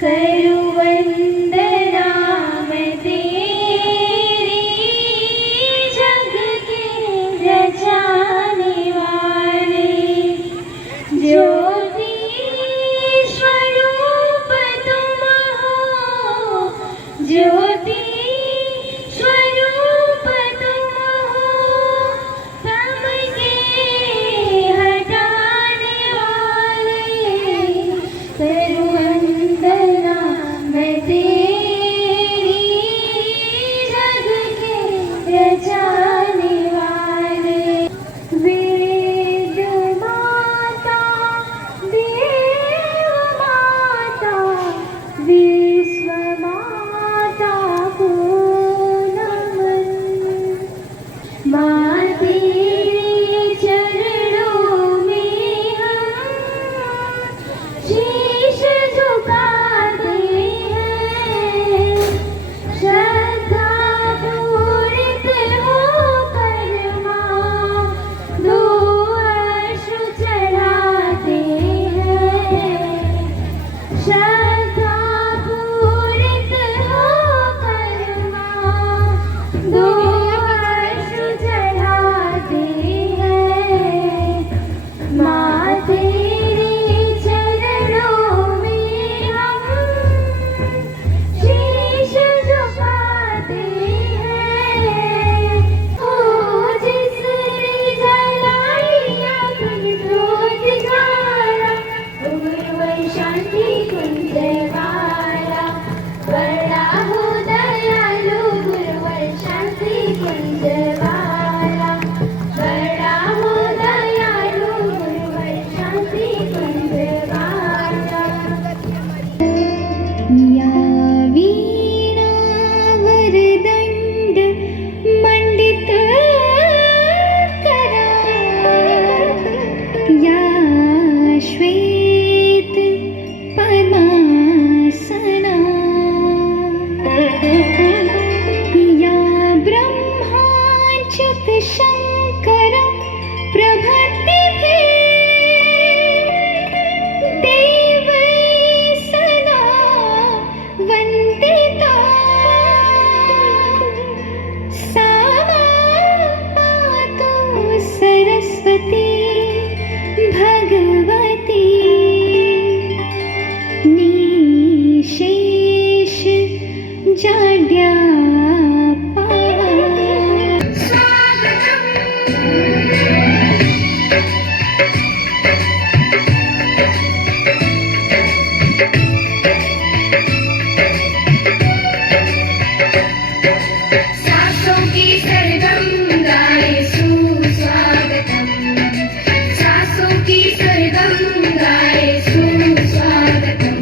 करूं वंदना मैं तेरी, जग के रचाने वाले। ज्योति स्वरूप तुम हो, ज्योति स्वरूप तुम हो, सबके हटाने वाले। करूं वंदना मैं तेरी, जग के रचाने वाले। वेद माता देव माता, विश्व माता को नमन। माँ तेरे चरणों में हम शीश झुकाते हैं। श्रद्धा पूरित होकर माँ दो अश्रु चढ़ाते हैं। श्रद्धा पूरित होकर माँ दो अश्रु चढ़ाते हैं। माँ तेरे चरणों में हम शीश झुकाते हैं। ओ जिसने जलाई अपनी ज्योत ज्वाला, गुरुवर शांति कुंज वाला। बड़ा हो दयालु गुरुवर शांति कुंज वाला। बड़ा हो दयालु गुरुवर शांति कुंज वाला। या वीणा वरदंड मंडित करा, या श्वेत पद्मासना, या ब्रह्माच्युत शंकर प्रभृतिभिः देवैः सदा वन्दिता। सा पातु सरस्वती भगवती, निशेष जाड्यापा। सासों की सरगम गाए सुस्वागतम, सासों की सरगम गाए सुस्वागतम।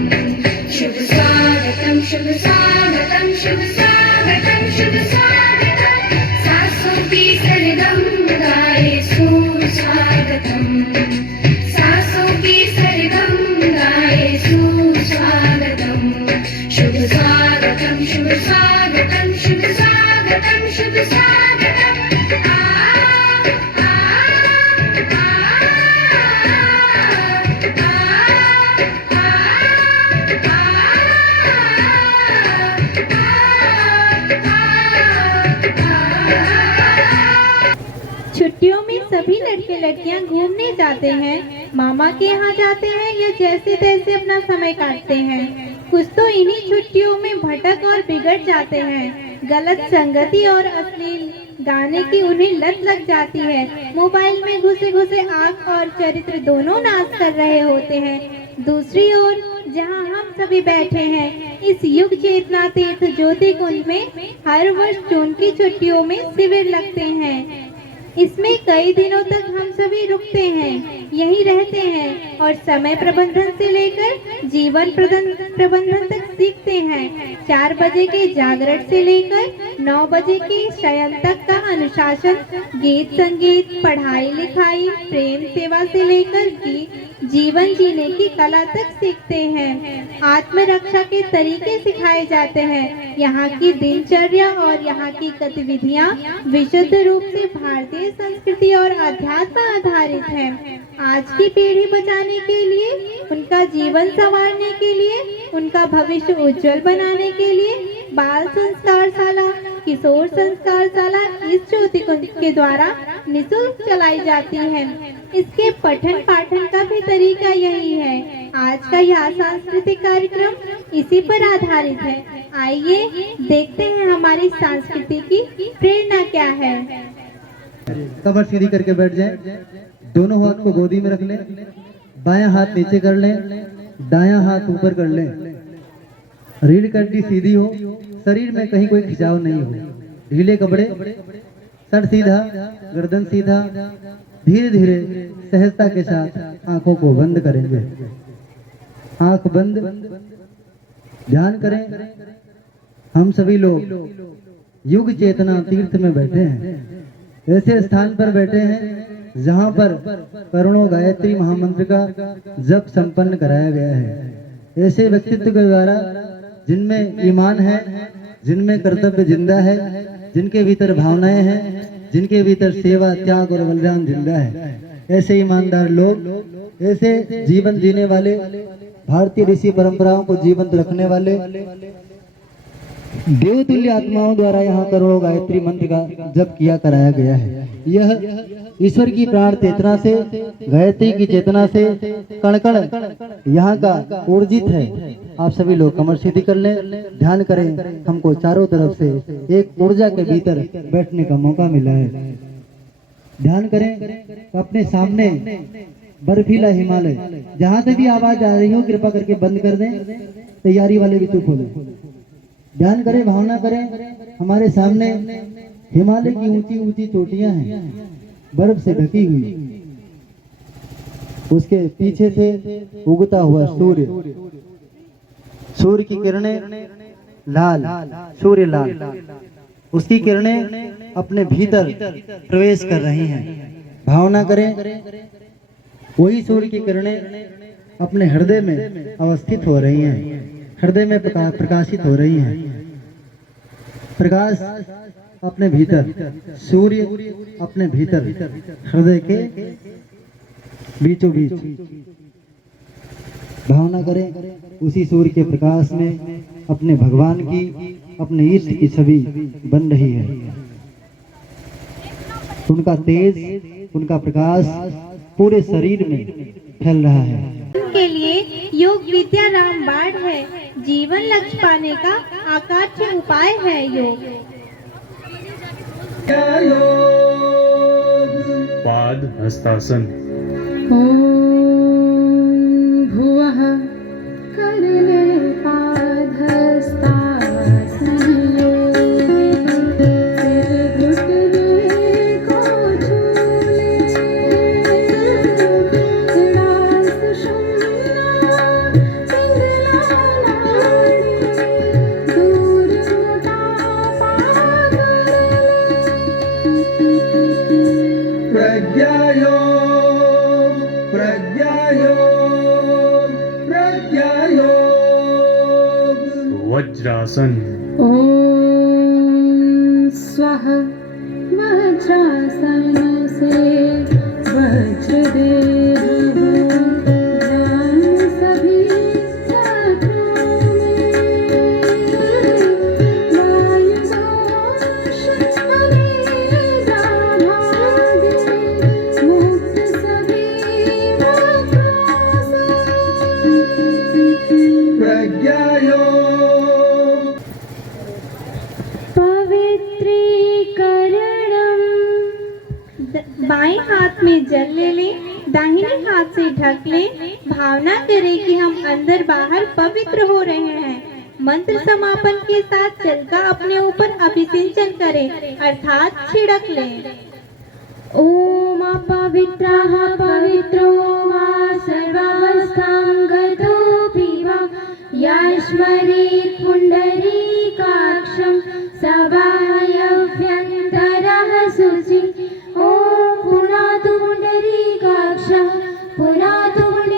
शुभ स्वागतम शुभ स्वागतम शुभ स्वागतम शुभ स्वागतम। सासों की सरगम गाए सुस्वागतम, सासों की सरगम गाए सुस्वागतम। शुभ स्वागतम शुभ स्वागतम शुभ स्वागतम शुभ स्वागतम। छुट्टियों में सभी लड़के लड़कियां घूमने जाते हैं, मामा के यहाँ जाते हैं या जैसे तैसे अपना समय काटते हैं। कुछ तो इन्हीं छुट्टियों में भटक और बिगड़ जाते हैं। गलत संगति और अश्लील गाने की उन्हें लत लग जाती है। मोबाइल में घुसे घुसे आँख और चरित्र दोनों नाश कर रहे होते हैं। दूसरी ओर जहां हम सभी बैठे हैं, इस युग चेतना तीर्थ ज्योति कुंज में हर वर्ष जून की छुट्टियों में शिविर लगते हैं। इसमें कई दिनों तक हम सभी रुकते हैं, यहीं रहते हैं और समय प्रबंधन से लेकर जीवन प्रबंधन तक सीखते हैं। 4 बजे के जागरण से लेकर 9 बजे के शयन तक का अनुशासन, गीत संगीत, पढ़ाई लिखाई, प्रेम सेवा से लेकर जीवन जीने की कला तक सीखते हैं। आत्मरक्षा के तरीके सिखाए जाते हैं। यहाँ की दिनचर्या और यहाँ की गतिविधियाँ विशुद्ध रूप से भारतीय संस्कृति और अध्यात्म आधारित हैं। आज की पीढ़ी बचाने के लिए, उनका जीवन संवारने के लिए, उनका भविष्य उज्जवल बनाने के लिए बाल संस्कार शाला, किशोर संस्कार शाला इस ज्योति कुंज के द्वारा निःशुल्क चलाई जाती है। इसके पठन पाठन का भी तरीका यही है। आज का यह सांस्कृतिक कार्यक्रम इसी पर आधारित है। आइए देखते हैं हमारी संस्कृति की प्रेरणा क्या है। कमर सीधी करके बैठ जाएं, दोनों हाथ को गोदी में रख लें, बायां हाथ नीचे कर लें, दायां हाथ ऊपर कर लें। रीढ़ की हड्डी सीधी हो, शरीर में कहीं कोई खिंचाव नहीं हो, ढीले कपड़े, सर सीधा, गर्दन सीधा। धीरे धीरे सहजता के साथ आंखों को बंद करेंगे। आंख बंद, ध्यान करें। हम सभी लोग युग चेतना तीर्थ में बैठे हैं। ऐसे स्थान पर बैठे हैं जहां पर करोड़ों गायत्री महामंत्र का जप संपन्न कराया गया है। ऐसे व्यक्तित्व के द्वारा जिनमें ईमान है, जिनमें कर्तव्य जिंदा है, जिनके भीतर भावनाएं हैं, जिनके भीतर सेवा, त्याग और बलिदान जिंदा है, ऐसे ईमानदार लोग, ऐसे जीवन जीने वाले, भारतीय ऋषि परंपराओं को जीवंत रखने वाले देवतुल्य आत्माओं द्वारा यहाँ करोड़ों गायत्री मंत्र का जप किया कराया गया है। यह ईश्वर की प्राण चेतना से, गायत्री की चेतना से कण कण यहाँ का ऊर्जित है। आप सभी लोग कमर सीधी कर लें, ध्यान करें। हमको चारों तरफ से एक ऊर्जा के भीतर बैठने का मौका मिला है। ध्यान करें अपने सामने बर्फीला हिमालय, जहाँ से भी आवाज आ रही हो कृपा करके बंद कर दें। तैयारी वाले भी चुप हो जाए। ध्यान करें, भावना करें। हमारे सामने हिमालय की ऊंची ऊंची चोटियां हैं, बर्फ से ढकी हुई। उसके पीछे से उगता हुआ सूर्य, सूर्य की किरणें लाल, सूर्य लाल, उसकी किरणें अपने भीतर प्रवेश कर रही हैं। भावना करें वही सूर्य की किरणें अपने हृदय में अवस्थित हो रही हैं, हृदय में प्रकाशित हो रही हैं। प्रकाश अपने भीतर, सूर्य अपने भीतर, हृदय के बीचों बीच। भावना करें उसी सूर्य के प्रकाश में अपने भगवान की, अपने इष्ट की छवि बन रही है। उनका तेज, उनका प्रकाश पूरे शरीर में फैल रहा है। के लिए योग विद्या रामबाण है। जीवन लक्ष्य पाने का आकाश उपाय है योग। पाद हस्तासन। ओम भुवः करले पाद हस्तासन वज्रासन। ओम स्वः वज्रासन से वज्रदेव ध्यान सभी चक्रों में, वायुदोष अनेजा भागे, मुक्त सभी वक्रों से। बाएं हाथ में जल ले लें, दाहिने हाथ से ढक लें। भावना करें कि हम अंदर बाहर पवित्र हो रहे हैं। मंत्र समापन के साथ जल का अपने ऊपर अभिसिंचन करें, अर्थात छिड़क लें। ओम अपवित्रः पवित्रो वा सर्वावस्थां गतोऽपि वा यस्मरेत् पुण्डरीकाक्षं सवायव्यन्तरः शुचिः। ओम पुनातु पुण्डरीकाक्षः, पुनातु पुण्डरीकाक्षः।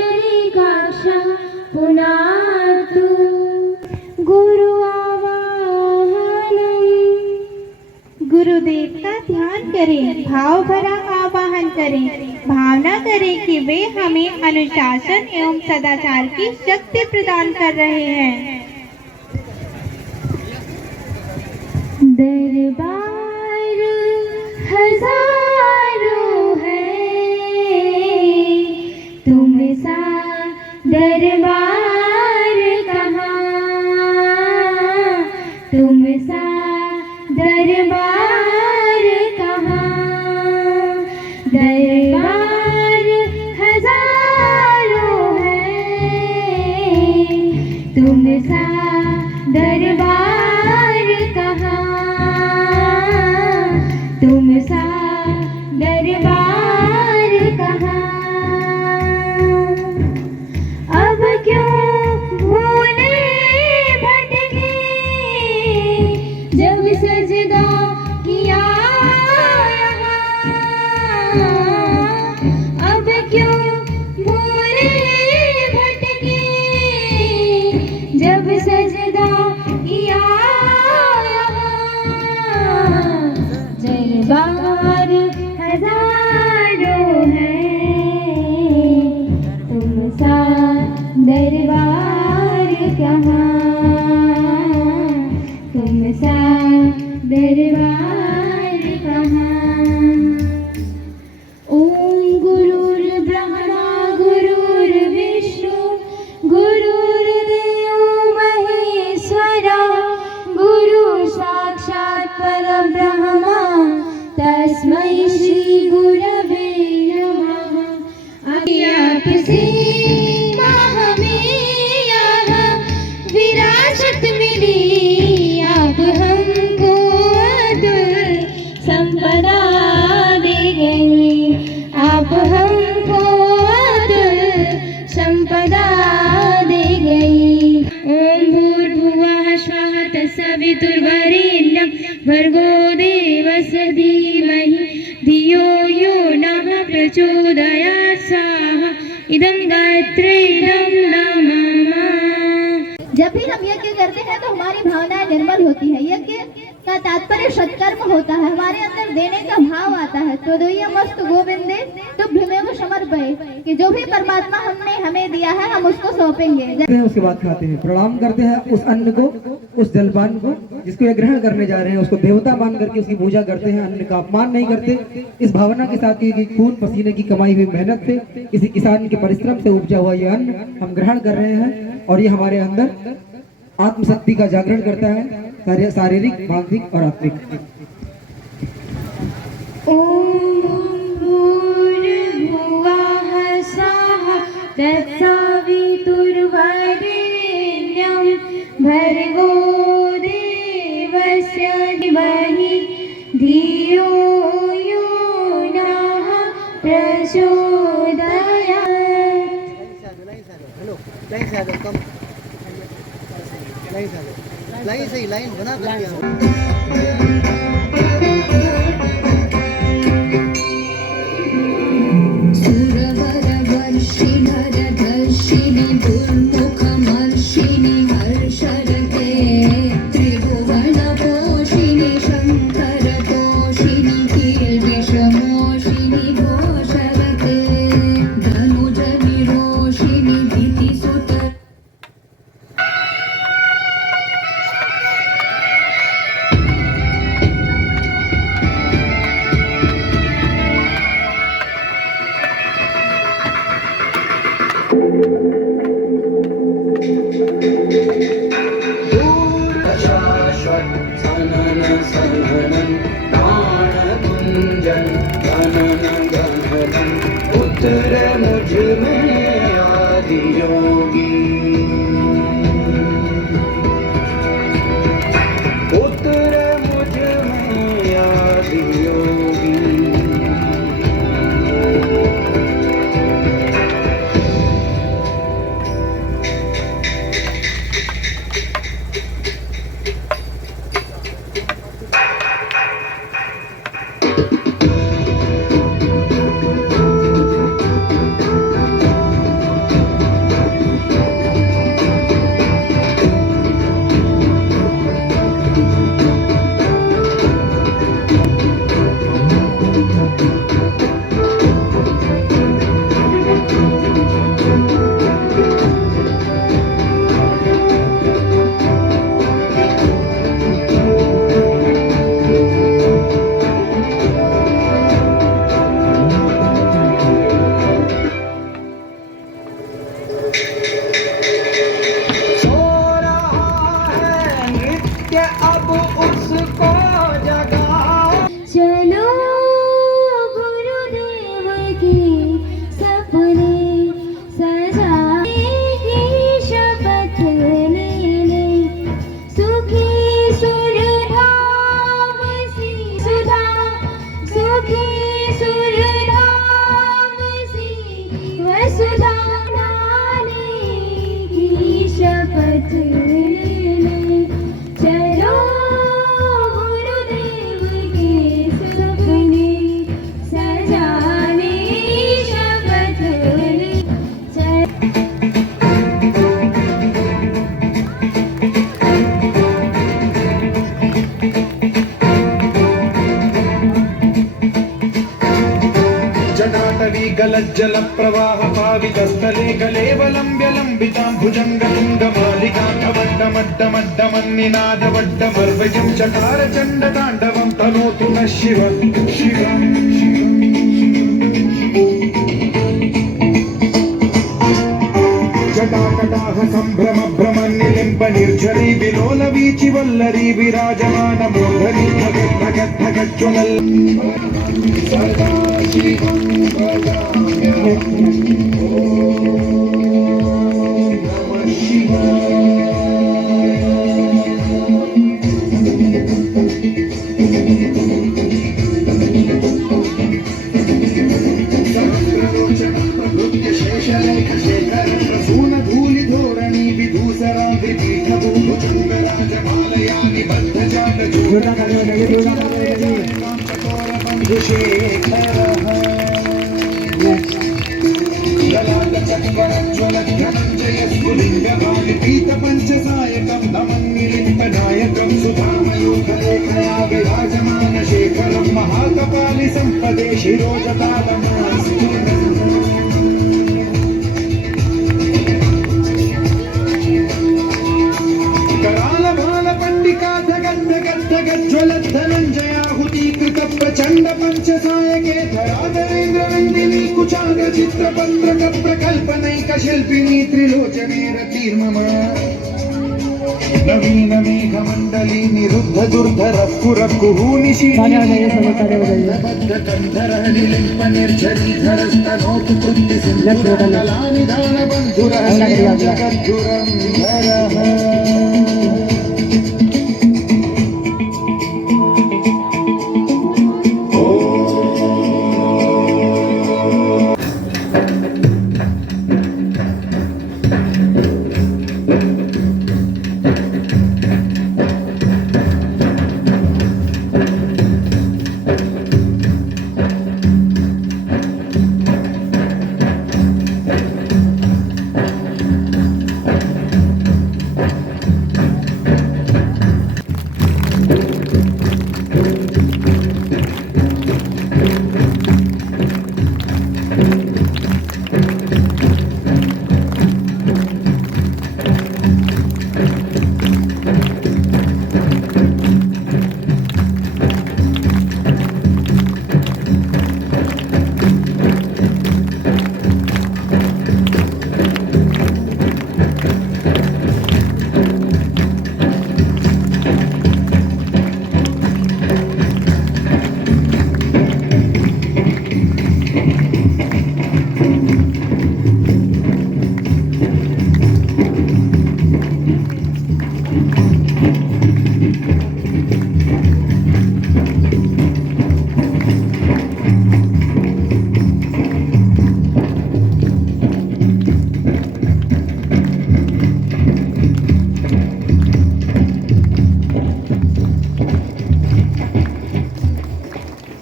ध्यान करें, भाव भरा आवाहन करें, भावना करें कि वे हमें अनुशासन एवं सदाचार की शक्ति प्रदान कर रहे हैं। दरबार हजारों है, तुम सा दरबार कहाँ, तुम सा दरबार कहाँ। दरबार हजारों है, तुम सा दरबार कहाँ, तुम सा दरबार कहाँ। अब क्यों भूले भटके, जब सजदा किया यहाँ। अब क्यों भूले भटके, जब सजदा किया यहाँ। दरबार हजारों है, तुम सा दरबार कहाँ, तुम सा दरबार कहाँ। ओम गुरुर्ब्रह्मा गुरुर्विष्णु गुरुर्देवो महेश्वरा, गुरु साक्षात् परब्रह्मा तस्मै श्री गुरवे नमः। आपसे हमें यहाँ विरासत मिली, आप हमको अतुल संपदा दे गए, आप हमको अतुल संपदा दे गई। ओम भूर्भुवः स्वः तत्सवितुर्वरेण्यं भर्गो देवस्य धीमहि धियो यो नः प्रचोदयात् स्वाहा। इदं गायत्री इदं नमः। जब भी हम यज्ञ करते हैं तो हमारी भावनाएं निर्मल होती है। यज्ञ का तात्पर्य सत्कर्म होता है, हमारे अंदर देने का भाव आता है। तो मस्तु गोविंदे तुभ्यमेव समर्पये, कि जो भी परमात्मा हमने हमें दिया है हम उसको सौंपेंगे। उसके बाद खाते हैं, प्रणाम करते हैं उस अन्न को, उस जलपान को जिसको ये ग्रहण करने जा रहे हैं, उसको देवता मान करके उसकी पूजा करते हैं। अन्न का अपमान नहीं करते, इस भावना के साथ कि खून पसीने की कमाई हुई मेहनत से, किसी किसान के परिश्रम से उपजा हुआ ये अन्न हम ग्रहण कर रहे हैं, और ये हमारे अंदर आत्मशक्ति का जागरण करता है, शारीरिक, मानसिक और आत्मिक। ओम भूर्भुवः स्वः तत्सवितुर्वरेण्यं भर्गो देवस्य धीमहि धियो यो नः प्रचोदयात्। लाइन सही, लाइन बना सुरवरवर्षिणरधर्षिणि दुर्मुखमर्षिणि हर्षरते, त्रिभुवनपोषिणि शङ्करतोषिणि किल्बिषमोषिणि घोषरते, धनुजनिरोषिणि दितिसुत। गलज्जल प्रवाह पावितस्थले कलेवलम्ब्य लम्बितां भुजङ्गतुङ्गमालिकां धवड्डमड्डमड्डमन्निनादवड्डमर्वयं चकार चण्डताण्डवं तनोतु नः शिव शिवम् जटाकटाह सम्भ्रम भ्रमन्निलिम्ब निर्झरी विलोल वीचि वल्लरी विराजमान मूर्धनि भगत् भगत् भगज्ज्वलल् सदा शिवं भजाम्यहम् ॐ नमः शिवाय सूनधूलिधोरणी विधूसराभि पीठभूभुजङ्गराजमालयानि बद्धजालचूडकटोरबन्धुशेखरः ललाटचक्वरज्ज्वलधनञ्जयस्फुलिङ्गभागि पीतपञ्चसायकं नमन्निलिम्बनायकं सुधामयूखलेखया विराजमानशेखरं महाकपालि सम्पदे शिरोजतालमास्तु धनञ्जयाहुतीकृत प्रचण्ड पंचसायके धराधरेन्द्र नन्दिनी कुचाग्र चित्रपत्रक प्रकल्पनैक शिल्पिनी त्रिलोचने रतिर्मम नवीन मेघमण्डली निरुद्ध दुर्धर कुरकुहूनिशीबद्धकन्धर निलिम्प निर्झरीधरस्तनोतु कृत्तिसिन्धुरकलानिधान बन्धुरः जगद्धुरन्धरः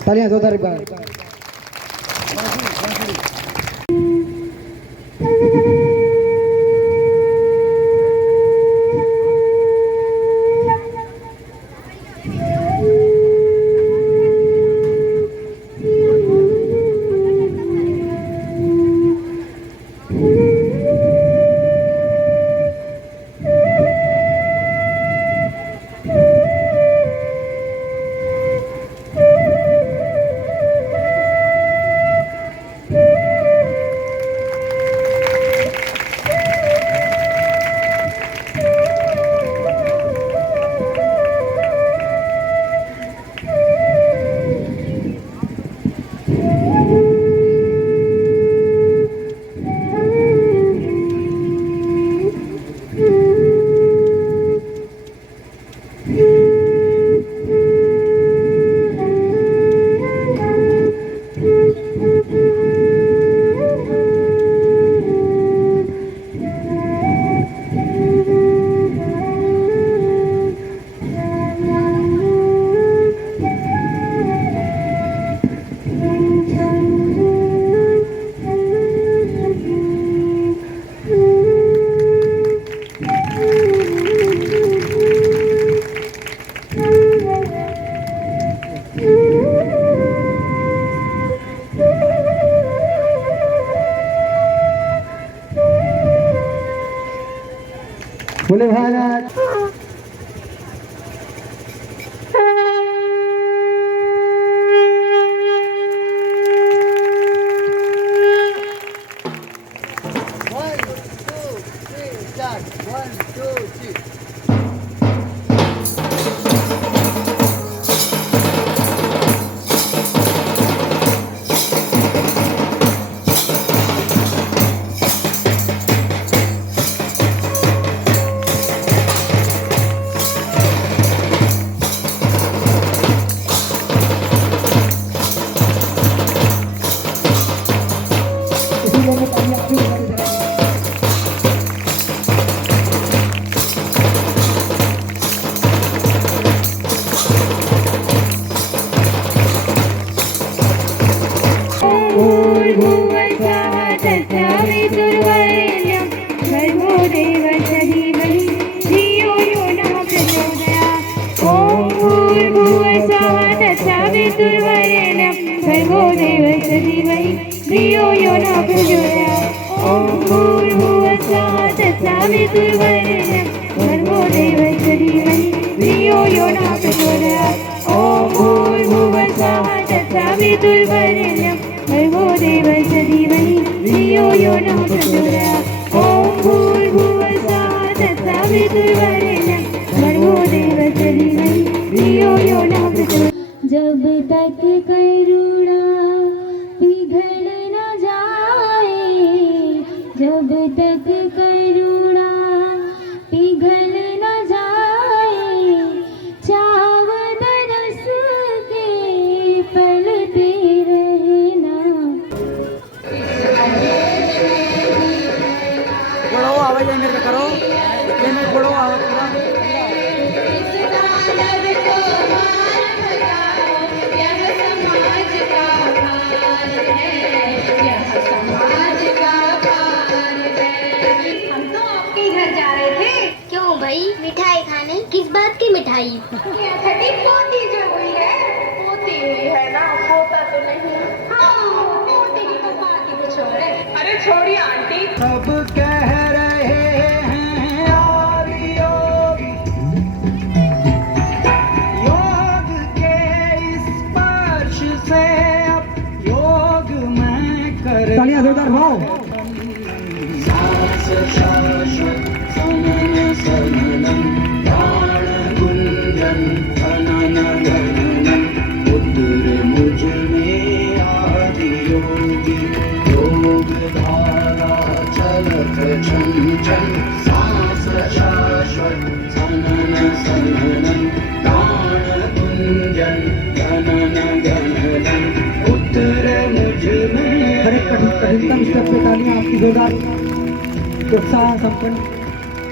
तालियां जोरदार एक बार। बोले भारत भर्गो देवस्य धीमहि धियो यो न प्रचोदयात् ॐ भूर्भुवस्सुः तत्सवितुर्वरेण्यं भर्गो देवस्य धीमहि धियो यो न प्रचोदयात् ॐ भूर्भुवस्सुः तत्सवितुर्वरेण्यं भर्गो देवस्य धीमहि धियो यो न प्रचोदयात् ॐ भूर्भुवस्सुः तत्सवितुर्वरेण्यं भर्गो देवस्य धीमहि धियो यो न प्रचोदयात्। जब तक करुणा पिघल न जाए, जब तक करुणा पिघल न जाए, चाव तरस के पलते रहना। बोलो आवाज मेरे करो, ये मैं बोलो आवाज पूरा। भाई मिठाई खाने, किस बात की मिठाई? पोती जो हुई है, पोती हुई है ना, पोता तो नहीं। हाँ, पोती की तो बात ही कुछ और है। अरे छोड़िए आंटी। सब कह रहे हैं यार योग, योग के स्पर्श से अब योग मैं कर। तालियां जोरदार भाव। शाश्वत सनन सननम प्राण गुंजन अनन गणनम उतरे मुझ में आदि योगी योग धारा चलत छन छन सांस शाश्वत सनन सननम प्राण गुंजन अनन गणनम उतरे मुझ में। हर एक कठिनतम स्टेप पे तालियां आपकी जोरदार उत्साह संपन्न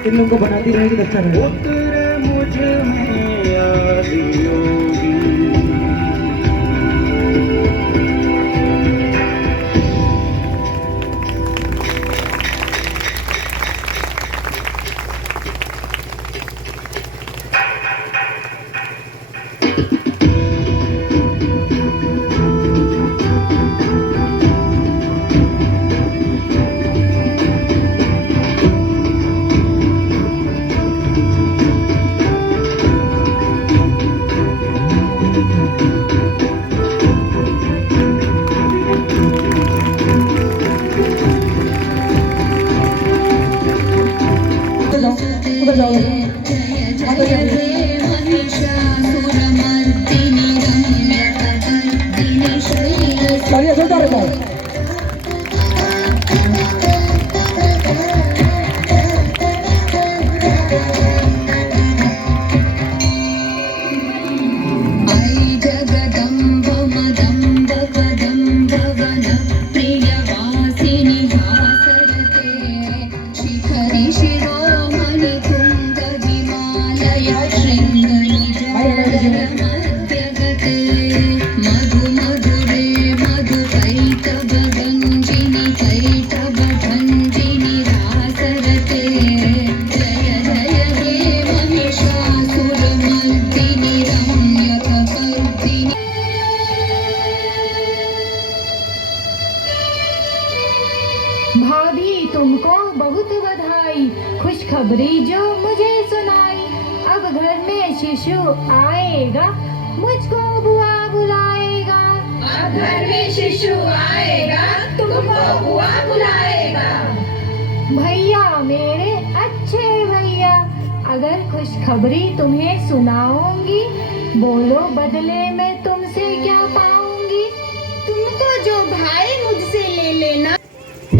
इन लोगों को बनाती रहेगी तो अच्छा रहेगा। उतरे मुझ में आदि योगी। भाभी तुमको बहुत बधाई। बुलाई, खुशखबरी जो मुझे सुनाई। अब घर में शिशु आएगा, मुझको बुआ बुलाएगा। अब घर में शिशु आएगा, तुमको बुआ बुलाएगा। भैया मेरे अच्छे भैया, अगर खुशखबरी तुम्हें सुनाऊंगी, बोलो बदले में तुमसे क्या पाऊंगी। तुमको जो भाई मुझसे ले लेना।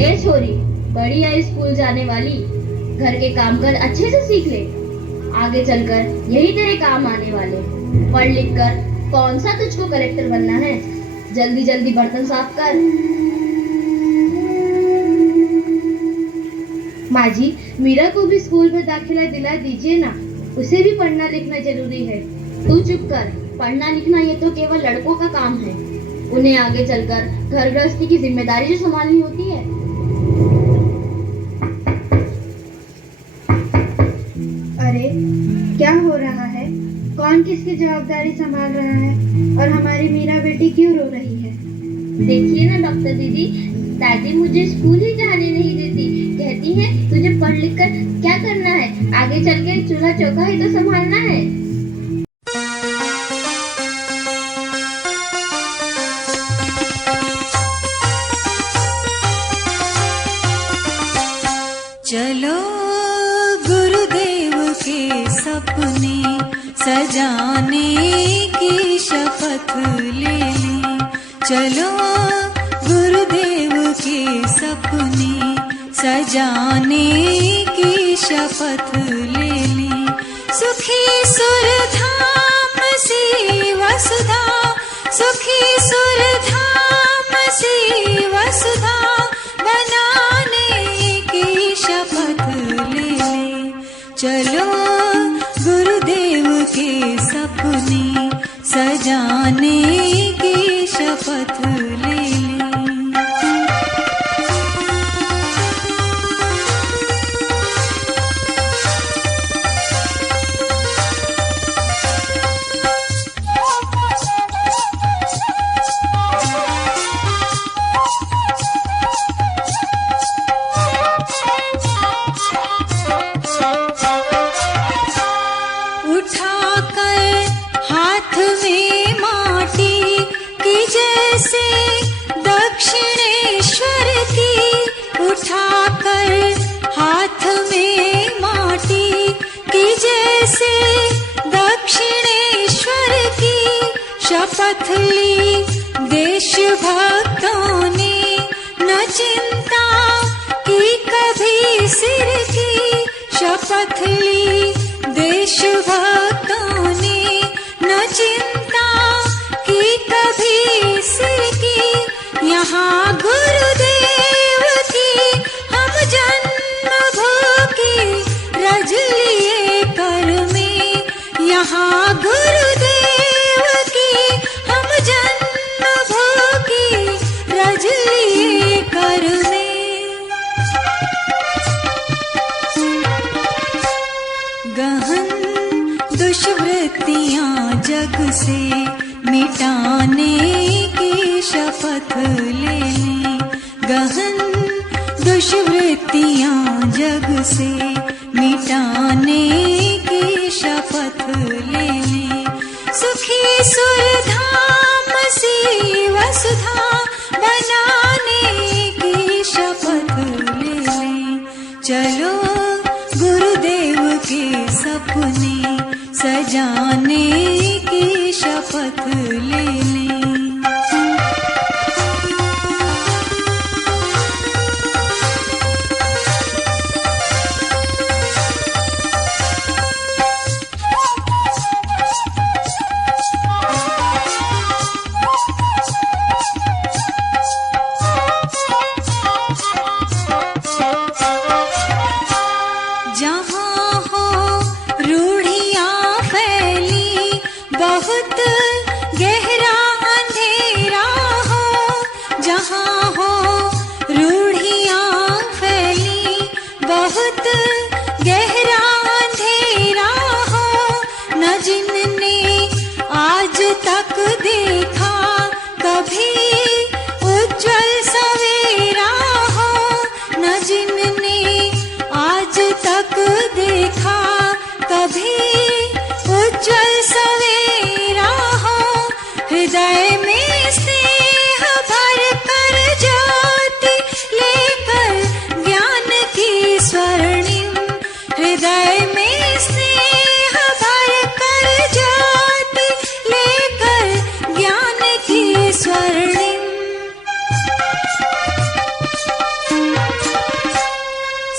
ए छोरी, बड़ी है स्कूल जाने वाली, घर के काम कर अच्छे से सीख ले, आगे चलकर यही तेरे काम आने वाले। पढ़ लिख कर कौन सा तुझको कलेक्टर बनना है, जल्दी जल्दी बर्तन साफ कर। माँ जी, मीरा को भी स्कूल में दाखिला दिला दीजिए ना, उसे भी पढ़ना लिखना जरूरी है। तू चुप कर, पढ़ना लिखना ये तो केवल लड़कों का काम है, उन्हें आगे चलकर घर गृहस्थी की जिम्मेदारी जो संभालनी होती है। अरे क्या हो रहा है? कौन किसकी जवाबदारी संभाल रहा है? और हमारी मीरा बेटी क्यों रो रही है? देखिए ना डॉक्टर दीदी, दादी मुझे स्कूल ही जाने नहीं देती, कहती है तुझे पढ़ लिख कर क्या करना है, आगे चल के चूल्हा चौका ही तो संभालना है। चलो गुरुदेव के सपने सजाने की शपथ ले लें। चलो गुरुदेव के सपने सजाने की शपथ ले लें। सुखी सुरधाम सी वसुधा, सुखी सुरधाम सी वसुधा बनाने की शपथ ले लें। चलो गुरुदेव के सपने सजाने की शपथ ले लें। शपथ ली देशभक्तों ने, न चिंता की कभी सिर की। शपथ ली देशभक्तों ने, न चिंता की कभी सिर की। यहाँ गुरुदेव की हम जन्मभूमि रज लिए कर में। यहाँ गुरुदेव दुष्वृत्तियां जग से मिटाने की शपथ ले लें। गहन दुष्वृत्तियां जग से मिटाने की शपथ ले लें। सुखी सुरधाम सी वसुधा बनाने की शपथ ले लें। चलो गुरुदेव के सपने सजाने की शपथ ले लें।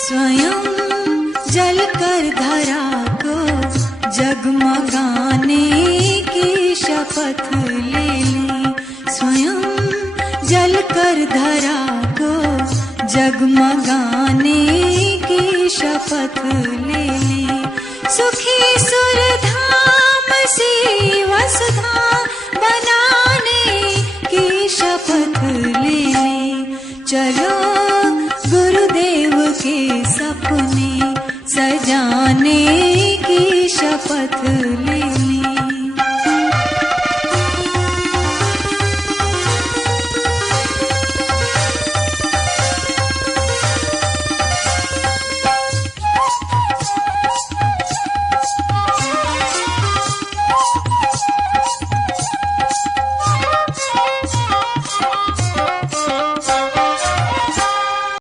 स्वयं जल कर धरा को जगमगाने की शपथ ले लें। स्वयं जल कर धरा को जगमगाने की शपथ ले लें। सुखी सुरधाम सी वसुधा बनाने की शपथ ले लें। चलो गुरुदेव के सपने सजाने की शपथ ले